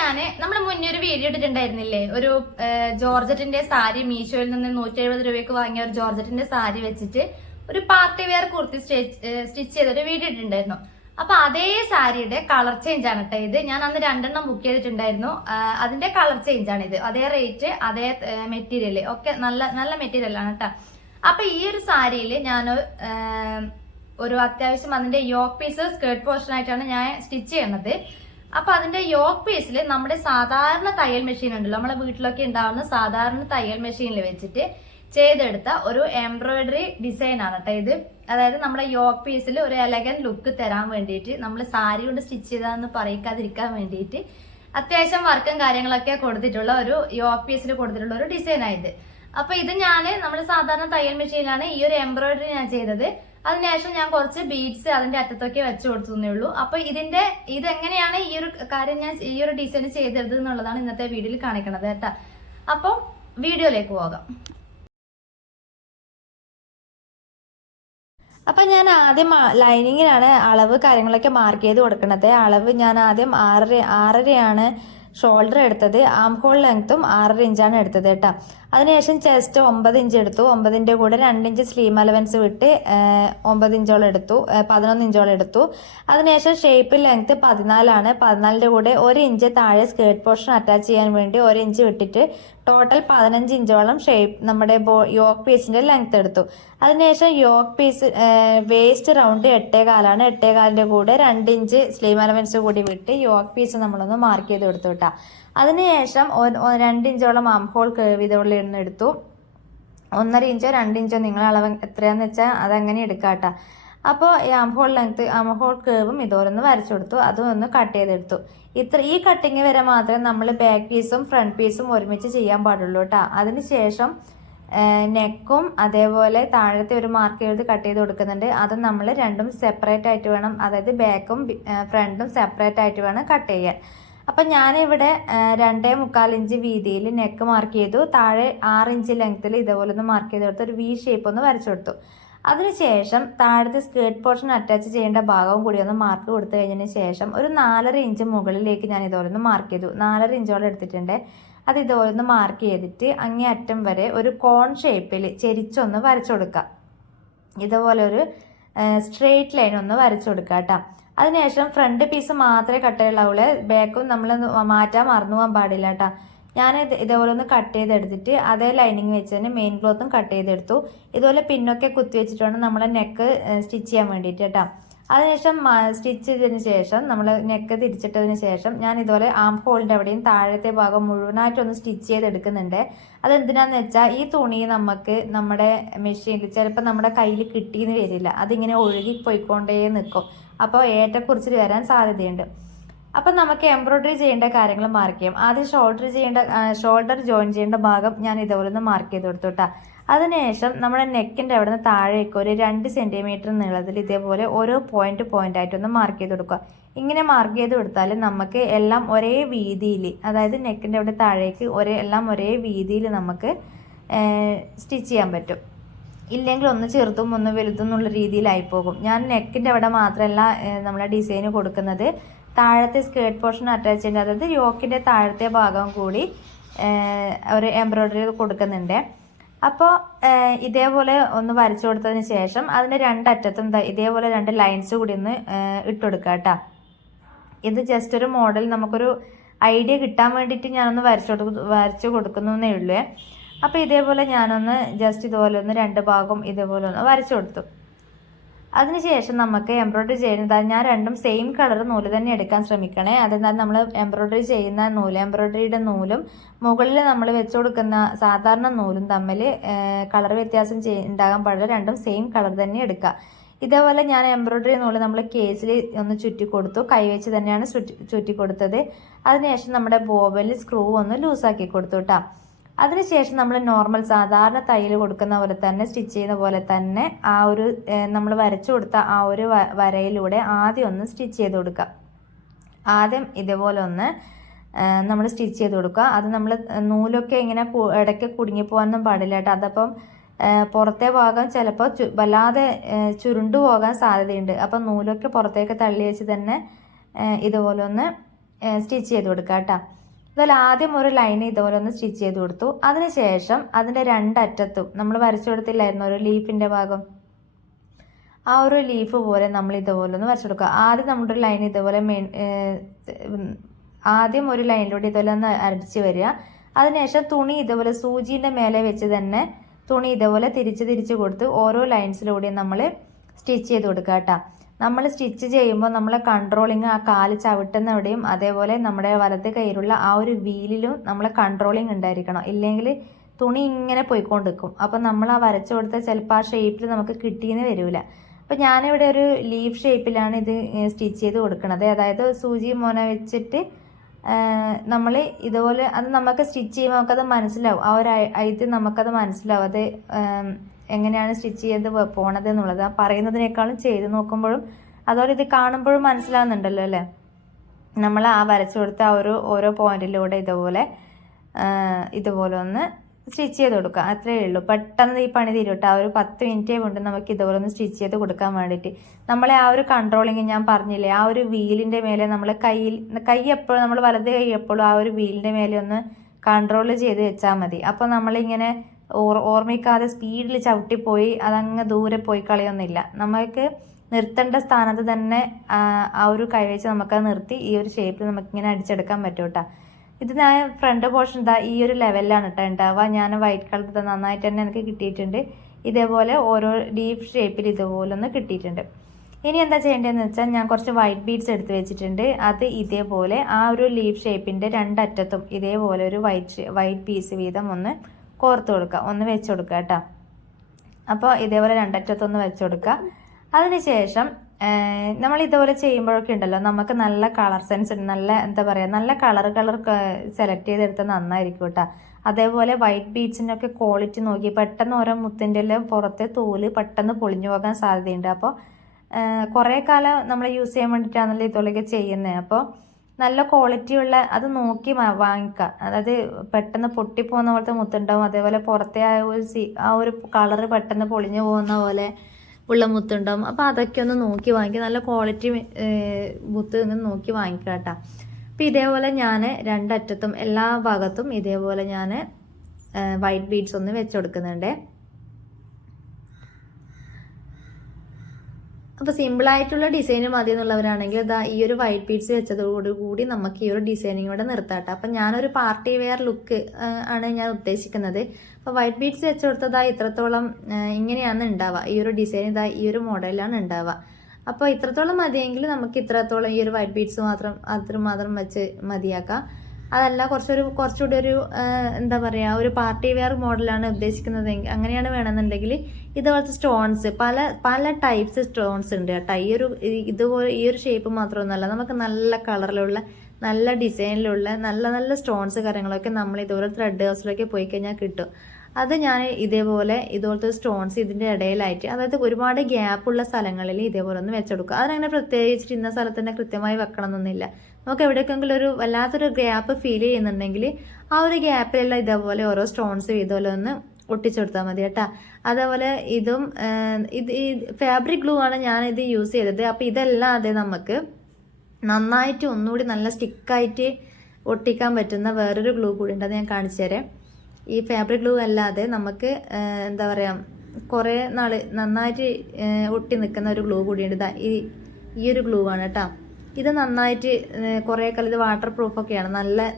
ഞാന് നമ്മുടെ മുന്നേ ഒരു വീഡിയോ ഇട്ടിട്ടുണ്ടായിരുന്നില്ലേ, ഒരു ജോർജറ്റിന്റെ സാരി മീഷോയിൽ നിന്ന് 170 രൂപയ്ക്ക് വാങ്ങിയ ഒരു ജോർജറ്റിന്റെ സാരി വെച്ചിട്ട് ഒരു പാർട്ടി വെയർ കുർത്തി സ്റ്റിച്ച് ചെയ്ത ഒരു വീഡിയോ ഇട്ടിട്ടുണ്ടായിരുന്നു. അപ്പൊ അതേ സാരിയുടെ കളർ ചേഞ്ച് ആണ് കേട്ടോ ഇത്. ഞാൻ അന്ന് 2 ബുക്ക് ചെയ്തിട്ടുണ്ടായിരുന്നു. അതിന്റെ കളർ ചേഞ്ച് ആണ് ഇത്. അതേ റേറ്റ്, അതേ മെറ്റീരിയൽ ഒക്കെ നല്ല നല്ല മെറ്റീരിയൽ ആണ് കേട്ടോ. അപ്പൊ ഈ ഒരു സാരിയിൽ ഞാൻ ഒരു അത്യാവശ്യം അതിന്റെ യോക്ക് പീസ് സ്കേർട്ട് പോർഷൻ ആയിട്ടാണ് ഞാൻ സ്റ്റിച്ച് ചെയ്യുന്നത്. അപ്പൊ അതിന്റെ യോക്ക് പീസിൽ നമ്മുടെ സാധാരണ തയ്യൽ മെഷീൻ ഉണ്ടല്ലോ, നമ്മളെ വീട്ടിലൊക്കെ ഉണ്ടാവുന്ന സാധാരണ തയ്യൽ മെഷീനിൽ വെച്ചിട്ട് ചെയ്തെടുത്ത ഒരു എംബ്രോയിഡറി ഡിസൈൻ ആണ് കേട്ടോ ഇത്. അതായത് നമ്മുടെ യോക്ക് പീസിൽ ഒരു എലഗൻ ലുക്ക് തരാൻ വേണ്ടിയിട്ട്, നമ്മൾ സാരി കൊണ്ട് സ്റ്റിച്ച് ചെയ്താന്ന് പറയിക്കാതിരിക്കാൻ വേണ്ടിയിട്ട് അത്യാവശ്യം വർക്കും കാര്യങ്ങളൊക്കെ കൊടുത്തിട്ടുള്ള ഒരു യോക്ക് പീസിൽ കൊടുത്തിട്ടുള്ള ഒരു ഡിസൈൻ ആയത്. അപ്പൊ ഇത് ഞാൻ നമ്മുടെ സാധാരണ തയ്യൽ മെഷീനിലാണ് ഈ ഒരു എംബ്രോയിഡറി ഞാൻ ചെയ്തത്. അതിനുശേഷം ഞാൻ കുറച്ച് ബീഡ്സ് അതിന്റെ അറ്റത്തൊക്കെ വെച്ച് കൊടുത്തേ ഉള്ളൂ. അപ്പൊ ഇതെങ്ങനെയാണ് ഈ ഒരു കാര്യം ഞാൻ ഈ ഒരു ഡിസൈൻ ചെയ്തെടുത്തത് എന്നുള്ളതാണ് ഇന്നത്തെ വീഡിയോയിൽ കാണിക്കണത് കേട്ടോ. അപ്പം വീഡിയോയിലേക്ക് പോകാം. അപ്പൊ ഞാൻ ആദ്യം ലൈനിങ്ങിനാണ് അളവ് കാര്യങ്ങളൊക്കെ മാർക്ക് ചെയ്ത് കൊടുക്കുന്നത്. അളവ് ഞാൻ ആദ്യം 6.5 ഷോൾഡർ എടുത്തത്. ആം ഹോൾ ലെങ്ത്തും 6.5 ഇഞ്ചാണ് എടുത്തത് കേട്ടോ. അതിനുശേഷം ചെസ്റ്റ് 9 ഇഞ്ച് എടുത്തു. 9ന്റെ കൂടെ 2 ഇഞ്ച് സ്ലീം അലവൻസ് വിട്ട് 9 ഇഞ്ചോളം എടുത്തു, 11 ഇഞ്ചോളം എടുത്തു. അതിനുശേഷം ഷേപ്പ് ലെങ്ത് 14 14ന്റെ കൂടെ 1 ഇഞ്ച് താഴെ സ്കേർട്ട് പോർഷൻ അറ്റാച്ച് ചെയ്യാൻ വേണ്ടി 1 ഇഞ്ച് വിട്ടിട്ട് ടോട്ടൽ 15 ഇഞ്ചോളം ഷേപ്പ് നമ്മുടെ യോക്ക് പീസിന്റെ ലെങ്ത് എടുത്തു. അതിനുശേഷം യോക്ക് പീസ് വേസ്റ്റ് റൗണ്ട് 8.4 8.4ന്റെ കൂടെ 2 ഇഞ്ച് സ്ലീം അലവൻസ് കൂടി വിട്ട് യോക്ക് പീസ് നമ്മളൊന്ന് മാർക്ക് ചെയ്ത് കൊടുത്തു കേട്ടോ. അതിനുശേഷം 2 ഇഞ്ചോളം ആം ഹോൾ കേർവ് ഇതുപോലെ എടുത്തു. 1.5 ഇഞ്ചോ 2 ഇഞ്ചോ നിങ്ങൾ അളവ് എത്രയാന്ന് വെച്ചാൽ അതങ്ങനെ എടുക്കാം കേട്ടോ. അപ്പോൾ ഈ armhole length armhole കേർവും ഇതുപോലൊന്ന് വരച്ചു കൊടുത്തു. അതും ഒന്ന് കട്ട് ചെയ്തെടുത്തു. ഈ കട്ടിങ് വരെ മാത്രമേ നമ്മൾ ബാക്ക് പീസും ഫ്രണ്ട് പീസും ഒരുമിച്ച് ചെയ്യാൻ പാടുള്ളൂ കേട്ടോ. അതിനുശേഷം നെക്കും അതേപോലെ താഴത്തെ ഒരു മാർക്ക് എഴുതി കട്ട് ചെയ്ത് കൊടുക്കുന്നുണ്ട്. അത് നമ്മൾ രണ്ടും സെപ്പറേറ്റ് ആയിട്ട് വേണം, അതായത് ബാക്കും ഫ്രണ്ടും സെപ്പറേറ്റ് ആയിട്ട് വേണം കട്ട് ചെയ്യാൻ. അപ്പം ഞാനിവിടെ 2.25 ഇഞ്ച് വീതിയിൽ നെക്ക് മാർക്ക് ചെയ്തു. താഴെ 6 ഇഞ്ച് ലെങ്ത്തിൽ ഇതേപോലെ ഒന്ന് മാർക്ക് ചെയ്ത് കൊടുത്ത് ഒരു വി ഷേപ്പ് ഒന്ന് വരച്ചു കൊടുത്തു. അതിനുശേഷം താഴത്തെ സ്കേർട്ട് പോർഷൻ അറ്റാച്ച് ചെയ്യേണ്ട ഭാഗവും കൂടി ഒന്ന് മാർക്ക് കൊടുത്തു കഴിഞ്ഞതിന് ശേഷം ഒരു 4.5 ഇഞ്ച് മുകളിലേക്ക് ഞാൻ ഇതുപോലെ ഒന്ന് മാർക്ക് ചെയ്തു. 4.5 ഇഞ്ചോളം എടുത്തിട്ടുണ്ട്. അത് ഇതുപോലെ ഒന്ന് മാർക്ക് ചെയ്തിട്ട് അങ്ങേ അറ്റം വരെ ഒരു കോൺ ഷേപ്പിൽ ചെരിച്ചൊന്ന് വരച്ചു കൊടുക്കുക. ഇതുപോലെ ഒരു സ്ട്രെയിറ്റ് ലൈൻ ഒന്ന് വരച്ചു കൊടുക്കുക കേട്ടോ. അതിനുശേഷം ഫ്രണ്ട് പീസ് മാത്രമേ കട്ട് ചെയ്യുള്ളൂ, ബാക്കും നമ്മൾ മാറ്റാൻ മറന്നു പോകാൻ പാടില്ല കേട്ടോ. ഞാൻ ഇതേപോലെ ഒന്ന് കട്ട് ചെയ്തെടുത്തിട്ട് അതേ ലൈനിങ് വെച്ച് തന്നെ മെയിൻ ക്ലോത്തും കട്ട് ചെയ്തെടുത്തു. ഇതുപോലെ പിന്നൊക്കെ കുത്തി വെച്ചിട്ട് വേണം നമ്മളെ നെക്ക് സ്റ്റിച്ച് ചെയ്യാൻ വേണ്ടിയിട്ട് കേട്ടോ. അതിനുശേഷം സ്റ്റിച്ച് ചെയ്തതിന് ശേഷം നമ്മൾ നെക്ക് തിരിച്ചിട്ടതിന് ശേഷം ഞാൻ ഇതുപോലെ ആം ഹോളിൻ്റെ അവിടെയും താഴത്തെ ഭാഗം മുഴുവനായിട്ടൊന്ന് സ്റ്റിച്ച് ചെയ്തെടുക്കുന്നുണ്ട്. അതെന്തിനാന്ന് വെച്ചാൽ ഈ തുണി നമുക്ക് നമ്മുടെ മെഷീനിൽ ചിലപ്പോൾ നമ്മുടെ കയ്യിൽ കിട്ടിയെന്ന് വരില്ല, അതിങ്ങനെ ഒഴുകി പോയിക്കൊണ്ടേ നിൽക്കും. അപ്പോൾ ഏറ്റക്കുറിച്ചിൽ വരാൻ സാധ്യതയുണ്ട്. അപ്പം നമുക്ക് എംബ്രോയിഡറി ചെയ്യേണ്ട കാര്യങ്ങൾ മാർക്ക് ചെയ്യാം. ആദ്യം ഷോൾഡർ ജോയിൻ ചെയ്യേണ്ട ഭാഗം ഞാൻ ഇതുപോലെ ഒന്ന് മാർക്ക് ചെയ്ത് കൊടുത്തു കേട്ടോ. അതിനുശേഷം നമ്മുടെ നെക്കിൻ്റെ അവിടെ നിന്ന് താഴേക്ക് ഒരു 2 സെൻറ്റിമീറ്റർ നീളത്തിൽ ഇതേപോലെ ഓരോ പോയിന്റ് ആയിട്ടൊന്ന് മാർക്ക് ചെയ്ത് കൊടുക്കുക. ഇങ്ങനെ മാർക്ക് ചെയ്ത് കൊടുത്താൽ നമുക്ക് എല്ലാം ഒരേ വീതിയിൽ, അതായത് നെക്കിൻ്റെ അവിടെ താഴേക്ക് എല്ലാം ഒരേ വീതിയിൽ നമുക്ക് സ്റ്റിച്ച് ചെയ്യാൻ പറ്റും. ഇല്ലെങ്കിൽ ഒന്ന് ചെറുതും ഒന്ന് വലുതും എന്നുള്ള രീതിയിലായി പോകും. ഞാൻ നെക്കിൻ്റെ അവിടെ മാത്രമല്ല നമ്മളെ ഡിസൈന് കൊടുക്കുന്നത്, താഴത്തെ സ്കേർട്ട് പോർഷൻ അറ്റാച്ച് ചെയ്യേണ്ട, അതായത് യോക്കിൻ്റെ താഴത്തെ ഭാഗം കൂടി ഒരു എംബ്രോയിഡറി കൊടുക്കുന്നുണ്ട്. അപ്പോൾ ഇതേപോലെ ഒന്ന് വരച്ചു കൊടുത്തതിന് ശേഷം അതിൻ്റെ 2 അറ്റത്തും ഇതേപോലെ 2 ലൈൻസ് കൂടി ഒന്ന് ഇട്ട് കൊടുക്കുക കേട്ടോ. ഇത് ജസ്റ്റ് ഒരു മോഡൽ, നമുക്കൊരു ഐഡിയ കിട്ടാൻ വേണ്ടിയിട്ട് ഞാനൊന്ന് വരച്ചു കൊടുക്കുന്നേ ഉള്ളൂ. അപ്പോൾ ഇതേപോലെ ഞാനൊന്ന് ജസ്റ്റ് ഇതുപോലെ ഒന്ന് 2 ഭാഗം ഇതേപോലെ ഒന്ന് വരച്ചു കൊടുത്തു. അതിനുശേഷം നമുക്ക് എംബ്രോയിഡറി ചെയ്യുന്നത്, ഞാൻ രണ്ടും സെയിം കളർ നൂല് തന്നെ എടുക്കാൻ ശ്രമിക്കണേ. അതെന്നാൽ നമ്മൾ എംബ്രോയിഡറി ചെയ്യുന്ന നൂല്, എംബ്രോയിഡറിയുടെ നൂലും മുകളിൽ നമ്മൾ വെച്ചു കൊടുക്കുന്ന സാധാരണ നൂലും തമ്മിൽ കളർ വ്യത്യാസം ഉണ്ടാകാൻ പാടില്ല, രണ്ടും സെയിം കളർ തന്നെ എടുക്കുക. ഇതേപോലെ ഞാൻ എംബ്രോയിഡറി നൂല് നമ്മൾ കേസിൽ ഒന്ന് ചുറ്റി കൊടുത്തു, കൈവച്ച് തന്നെയാണ് ചുറ്റി കൊടുത്തത്. അതിനുശേഷം നമ്മുടെ ബോബനിൽ സ്ക്രൂ ഒന്ന് ലൂസാക്കി കൊടുത്തു കേട്ടോ. അതിനുശേഷം നമ്മൾ നോർമൽ സാധാരണ തയ്യൽ കൊടുക്കുന്ന പോലെ തന്നെ സ്റ്റിച്ച് ചെയ്യുന്ന പോലെ തന്നെ ആ ഒരു നമ്മൾ വരച്ചു കൊടുത്ത ആ ഒരു വരയിലൂടെ ആദ്യം ഒന്ന് സ്റ്റിച്ച് ചെയ്ത് കൊടുക്കുക. ആദ്യം ഇതേപോലെ ഒന്ന് നമ്മൾ സ്റ്റിച്ച് ചെയ്ത് കൊടുക്കുക. അത് നമ്മൾ നൂലൊക്കെ ഇങ്ങനെ ഇടയ്ക്ക് കുടുങ്ങി പോകാനൊന്നും പാടില്ല കേട്ടോ. അതപ്പം പുറത്തെ ഭാഗം ചിലപ്പോൾ വല്ലാതെ ചുരുണ്ടു പോകാൻ സാധ്യതയുണ്ട്. അപ്പം നൂലൊക്കെ പുറത്തേക്ക് തള്ളി വെച്ച് തന്നെ ഇതുപോലെ ഒന്ന് സ്റ്റിച്ച് ചെയ്ത് കൊടുക്കുക കേട്ടോ. ഇതുപോലെ ആദ്യം ഒരു ലൈൻ ഇതുപോലെ ഒന്ന് സ്റ്റിച്ച് ചെയ്ത് കൊടുത്തു. അതിനുശേഷം അതിൻ്റെ രണ്ടറ്റത്തും നമ്മൾ വരച്ചു കൊടുത്തില്ലായിരുന്നു ഒരു ലീഫിൻ്റെ ഭാഗം, ആ ഒരു ലീഫ് പോലെ നമ്മൾ ഇതുപോലെ ഒന്ന് വരച്ചു കൊടുക്കുക. ആദ്യം നമ്മുടെ ഒരു ലൈൻ ഇതുപോലെ ആദ്യം ഒരു ലൈനിലൂടെ ഇതുപോലെ ഒന്ന് അരച്ച് വരിക. അതിനുശേഷം തുണി ഇതുപോലെ സൂചീൻ്റെ മേലെ വെച്ച് തന്നെ തുണി ഇതുപോലെ തിരിച്ച് കൊടുത്ത് ഓരോ ലൈൻസിലൂടെയും നമ്മൾ സ്റ്റിച്ച് ചെയ്ത് കൊടുക്കുക കേട്ടോ. നമ്മൾ സ്റ്റിച്ച് ചെയ്യുമ്പോൾ നമ്മളെ കൺട്രോളിങ് ആ കാല് ചവിട്ടുന്നവിടെയും അതേപോലെ നമ്മുടെ വലത് കയ്യിലുള്ള ആ ഒരു വീലിലും നമ്മളെ കൺട്രോളിങ് ഉണ്ടായിരിക്കണം. ഇല്ലെങ്കിൽ തുണി ഇങ്ങനെ പോയിക്കൊണ്ടിരിക്കും. അപ്പം നമ്മൾ ആ വരച്ചു കൊടുത്ത ചിലപ്പോൾ ആ ഷേപ്പിൽ നമുക്ക് കിട്ടിയെന്ന് വരില്ല. അപ്പം ഞാനിവിടെ ഒരു ലീഫ് ഷേപ്പിലാണ് ഇത് സ്റ്റിച്ച് ചെയ്ത് കൊടുക്കുന്നത്. അതായത് സൂചി മോന വെച്ചിട്ട് നമ്മൾ ഇതുപോലെ അത് നമുക്ക് സ്റ്റിച്ച് ചെയ്യുമ്പോൾ നമുക്കത് മനസ്സിലാവും. ആ ഒരു ഐതിഹ്യം നമുക്കത് മനസ്സിലാവും. അത് എങ്ങനെയാണ് സ്റ്റിച്ച് ചെയ്ത് പോണത് എന്നുള്ളത് പറയുന്നതിനേക്കാളും ചെയ്ത് നോക്കുമ്പോഴും അതുപോലെ ഇത് കാണുമ്പോഴും മനസ്സിലാവുന്നുണ്ടല്ലോ അല്ലേ. നമ്മൾ ആ വരച്ചു കൊടുത്ത ആ ഓരോ പോയിന്റിലൂടെ ഇതുപോലെ ഒന്ന് സ്റ്റിച്ച് ചെയ്ത് കൊടുക്കുക. അത്രയേ ഉള്ളൂ. പെട്ടെന്ന് ഈ പണി തീരും കേട്ടോ. ആ ഒരു 10 മിനിറ്റേ കൊണ്ട് നമുക്ക് ഇതുപോലെ ഒന്ന് സ്റ്റിച്ച് ചെയ്ത് കൊടുക്കാൻ വേണ്ടിയിട്ട്. നമ്മളെ ആ ഒരു കൺട്രോളിങ് ഞാൻ പറഞ്ഞില്ലേ, ആ ഒരു വീലിൻ്റെ മേലെ നമ്മൾ കൈ എപ്പോഴും നമ്മൾ വലത് കൈ എപ്പോഴും ആ ഒരു വീലിൻ്റെ മേലെ ഒന്ന് കൺട്രോൾ ചെയ്ത് വെച്ചാൽ മതി. അപ്പോൾ നമ്മളിങ്ങനെ ഓർമ്മിക്കാതെ സ്പീഡിൽ ചവിട്ടിപ്പോയി അതങ്ങ് ദൂരെ പോയി കളയൊന്നുമില്ല. നമുക്ക് നിർത്തേണ്ട സ്ഥാനത്ത് തന്നെ ആ ഒരു കൈ വെച്ച് നമുക്കത് നിർത്തി ഈ ഒരു ഷേപ്പിൽ നമുക്കിങ്ങനെ അടിച്ചെടുക്കാൻ പറ്റും കേട്ടോ. ഇത് ഞാൻ ഫ്രണ്ട് പോർഷൻ ഇതാ ഈ ഒരു ലെവലിലാണ് കേട്ടോ ഉണ്ടാവുക. ഞാൻ വൈറ്റ് കളർ നന്നായിട്ട് തന്നെ എനിക്ക് കിട്ടിയിട്ടുണ്ട്. ഇതേപോലെ ഓരോ ലീഫ് ഷേപ്പിൽ ഇതുപോലെ ഒന്ന് കിട്ടിയിട്ടുണ്ട്. ഇനി എന്താ ചെയ്യേണ്ടതെന്ന് വെച്ചാൽ ഞാൻ കുറച്ച് വൈറ്റ് ബീഡ്സ് എടുത്ത് വെച്ചിട്ടുണ്ട്. അത് ഇതേപോലെ ആ ഒരു ലീഫ് ഷേപ്പിൻ്റെ രണ്ടറ്റത്തും ഇതേപോലെ ഒരു വൈറ്റ് പീസ് വീതം ഒന്ന് കോർത്ത് കൊടുക്കുക, ഒന്ന് വെച്ച് കൊടുക്കുക കേട്ടോ. അപ്പോൾ ഇതേപോലെ രണ്ടറ്റത്തൊന്ന് വെച്ച് കൊടുക്കുക. അതിനുശേഷം നമ്മൾ ഇതുപോലെ ചെയ്യുമ്പോഴൊക്കെ ഉണ്ടല്ലോ നമുക്ക് നല്ല കളർ സെൻസ് ഉണ്ട്. നല്ല എന്താ പറയുക, നല്ല കളർ സെലക്ട് ചെയ്തെടുത്താൽ നന്നായിരിക്കും കേട്ടോ. അതേപോലെ വൈറ്റ് ബീഡ്സിനൊക്കെ ക്വാളിറ്റി നോക്കി പെട്ടെന്ന് ഓരോ മുത്തിൻ്റെ എല്ലാം പുറത്തെ തോല് പെട്ടെന്ന് പൊളിഞ്ഞു പോകാൻ സാധ്യതയുണ്ട്. അപ്പോൾ കുറേ കാലം നമ്മൾ യൂസ് ചെയ്യാൻ വേണ്ടിയിട്ടാണല്ലോ ഇതുപോലെയൊക്കെ ചെയ്യുന്നത്. അപ്പോൾ നല്ല ക്വാളിറ്റിയുള്ള അത് നോക്കി വാങ്ങിക്കുക. അതായത് പെട്ടെന്ന് പൊട്ടിപ്പോകുന്ന പോലത്തെ മുത്തുണ്ടാവും. അതേപോലെ പുറത്തെ ആ ഒരു കളറ് പെട്ടെന്ന് പൊളിഞ്ഞു പോകുന്ന പോലെ ഉള്ള മുത്തുണ്ടാവും. അപ്പോൾ അതൊക്കെ ഒന്ന് നോക്കി വാങ്ങിക്കുക. നല്ല ക്വാളിറ്റി മുത്ത് നോക്കി വാങ്ങിക്കുക കേട്ടോ. അപ്പോൾ ഇതേപോലെ ഞാൻ രണ്ടറ്റത്തും എല്ലാ ഭാഗത്തും ഇതേപോലെ ഞാൻ വൈറ്റ് ബീഡ്സ് ഒന്ന് വെച്ച് കൊടുക്കുന്നുണ്ട്. അപ്പോൾ സിമ്പിളായിട്ടുള്ള ഡിസൈൻ മതി എന്നുള്ളവരാണെങ്കിൽ ഇതാ ഈ ഒരു വൈറ്റ് ബീഡ്സ് വെച്ചതോടുകൂടി നമുക്ക് ഈ ഒരു ഡിസൈനിങ് കൂടെ നിർത്താട്ടോ. അപ്പം ഞാനൊരു പാർട്ടി വെയർ ലുക്ക് ആണ് ഞാൻ ഉദ്ദേശിക്കുന്നത്. അപ്പോൾ വൈറ്റ് ബീഡ്സ് വെച്ച് കൊടുത്തതാ ഇത്രത്തോളം ഇങ്ങനെയാണ് ഉണ്ടാവുക. ഈ ഒരു ഡിസൈൻ ഇതാ ഈ ഒരു മോഡലാണ് ഉണ്ടാവുക. അപ്പോൾ ഇത്രത്തോളം മതിയെങ്കിൽ നമുക്ക് ഇത്രത്തോളം ഈ ഒരു വൈറ്റ് ബീഡ്സ് മാത്രം വെച്ച് മതിയാക്കാം. അതല്ല കുറച്ചുകൂടി ഒരു എന്താ പറയുക ഒരു പാർട്ടി വെയർ മോഡലാണ് ഉദ്ദേശിക്കുന്നതെങ്കിൽ അങ്ങനെയാണ് വേണമെന്നുണ്ടെങ്കിൽ ഇതുപോലത്തെ സ്റ്റോൺസ് പല ടൈപ്സ് സ്റ്റോൺസ് ഉണ്ട് കേട്ടോ. ഇതുപോലെ ഈ ഒരു ഷേപ്പ് മാത്രമൊന്നുമല്ല, നമുക്ക് നല്ല കളറിലുള്ള നല്ല ഡിസൈനിലുള്ള നല്ല സ്റ്റോൺസ് കാര്യങ്ങളൊക്കെ നമ്മൾ ഇതുപോലെ ത്രെഡ് ഹൗസിലൊക്കെ പോയി കഴിഞ്ഞാൽ കിട്ടും. അത് ഞാൻ ഇതുപോലത്തെ സ്റ്റോൺസ് ഇതിൻ്റെ ഇടയിലായിട്ട്, അതായത് ഒരുപാട് ഗ്യാപ്പുള്ള സ്ഥലങ്ങളിൽ ഇതേപോലെ ഒന്ന് വെച്ചെടുക്കുക. അതിനങ്ങനെ പ്രത്യേകിച്ചിട്ട് ഇന്ന സ്ഥലത്ത് തന്നെ കൃത്യമായി വെക്കണം എന്നൊന്നുമില്ല. നമുക്ക് എവിടേക്കെങ്കിലും ഒരു വല്ലാത്തൊരു ഗ്യാപ്പ് ഫീൽ ചെയ്യുന്നുണ്ടെങ്കിൽ ആ ഒരു ഗ്യാപ്പിലെല്ലാം ഇതേപോലെ ഓരോ സ്റ്റോൺസ് ഇതുപോലെ ഒന്ന് ഒട്ടിച്ചെടുത്താൽ മതി കേട്ടോ. അതേപോലെ ഇതും ഈ ഫാബ്രിക് ഗ്ലൂ ആണ് ഞാനിത് യൂസ് ചെയ്തത്. അപ്പോൾ ഇതല്ലാതെ നമുക്ക് നന്നായിട്ട് ഒന്നുകൂടി നല്ല സ്റ്റിക്കായിട്ട് ഒട്ടിക്കാൻ പറ്റുന്ന വേറൊരു ഗ്ലൂ കൂടി ഉണ്ട്. അത് ഞാൻ കാണിച്ചു തരാം. ഈ ഫാബ്രിക് ഗ്ലൂ അല്ലാതെ നമുക്ക് എന്താ പറയുക കുറേ നാൾ നന്നായിട്ട് ഒട്ടി നിൽക്കുന്ന ഒരു ഗ്ലൂ കൂടിയുണ്ട്. ഈ ഒരു ഗ്ലൂ ആണ് കേട്ടോ. ഇത് നന്നായിട്ട് കുറേ കാലം ഇത് വാട്ടർ പ്രൂഫൊക്കെയാണ്.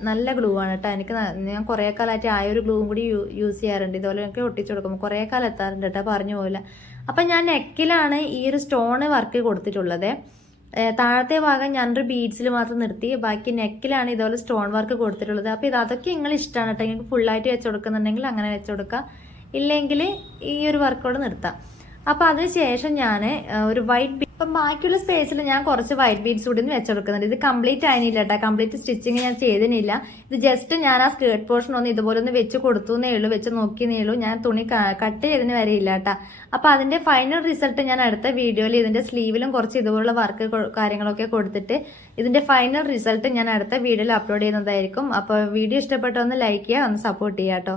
നല്ല ഗ്ലൂ ആണ് കേട്ടോ. ഞാൻ കുറേ കാലമായിട്ട് ആ ഒരു ഗ്ലൂവും കൂടി യൂസ് ചെയ്യാറുണ്ട്. ഇതുപോലെ ഒക്കെ ഒട്ടിച്ചു കൊടുക്കുമ്പോൾ കുറേ കാലം എത്താറുണ്ട് കേട്ടോ, പറഞ്ഞു പോകില്ല. അപ്പം ഞാൻ നെക്കിലാണ് ഈ ഒരു സ്റ്റോണ് വർക്ക് കൊടുത്തിട്ടുള്ളത്. താഴത്തെ ഭാഗം ഞാനൊരു ബീഡ്സിൽ മാത്രം നിർത്തി, ബാക്കി നെക്കിലാണ് ഇതുപോലെ സ്റ്റോൺ വർക്ക് കൊടുത്തിട്ടുള്ളത്. അപ്പോൾ അതൊക്കെ നിങ്ങൾ ഇഷ്ടമാണ് കേട്ടോ. നിങ്ങൾക്ക് ഫുള്ളായിട്ട് വെച്ച് കൊടുക്കുന്നുണ്ടെങ്കിൽ അങ്ങനെ വെച്ച് കൊടുക്കുക, ഇല്ലെങ്കിൽ ഈ ഒരു വർക്കോട് നിർത്താം. അപ്പോൾ അതിനുശേഷം ഞാൻ ഒരു വൈറ്റ് ഇപ്പം ബാക്കിയുള്ള സ്പേസിൽ ഞാൻ കുറച്ച് വൈറ്റ് ബീഡ്സ് കൂടി വെച്ച് കൊടുക്കുന്നുണ്ട്. ഇത് കംപ്ലീറ്റ് ആയിരുന്നില്ല കേട്ടോ, കംപ്ലീറ്റ് സ്റ്റിച്ചിങ് ഞാൻ ചെയ്തിട്ടില്ല. ഇത് ജസ്റ്റ് ഞാൻ ആ സ്കേർട്ട് പോർഷൻ ഒന്ന് ഇതുപോലെ ഒന്ന് വെച്ച് കൊടുത്തുന്നേ ഉള്ളൂ, വെച്ച് നോക്കിയേ ഉള്ളൂ. ഞാൻ തുണി കട്ട് ചെയ്തതിന് വരെയില്ല കേട്ടോ. അപ്പോൾ അതിൻ്റെ ഫൈനൽ റിസൾട്ട് ഞാൻ അടുത്ത വീഡിയോയിൽ ഇതിൻ്റെ സ്ലീവിലും കുറച്ച് ഇതുപോലുള്ള വർക്ക് കാര്യങ്ങളൊക്കെ കൊടുത്തിട്ട് ഇതിൻ്റെ ഫൈനൽ റിസൾട്ട് ഞാൻ അടുത്ത വീഡിയോയിൽ അപ്ലോഡ് ചെയ്യുന്നതായിരിക്കും. അപ്പോൾ വീഡിയോ ഇഷ്ടപ്പെട്ടൊന്ന് ലൈക്ക് ചെയ്യുക, ഒന്ന് സപ്പോർട്ട് ചെയ്യുക കേട്ടോ.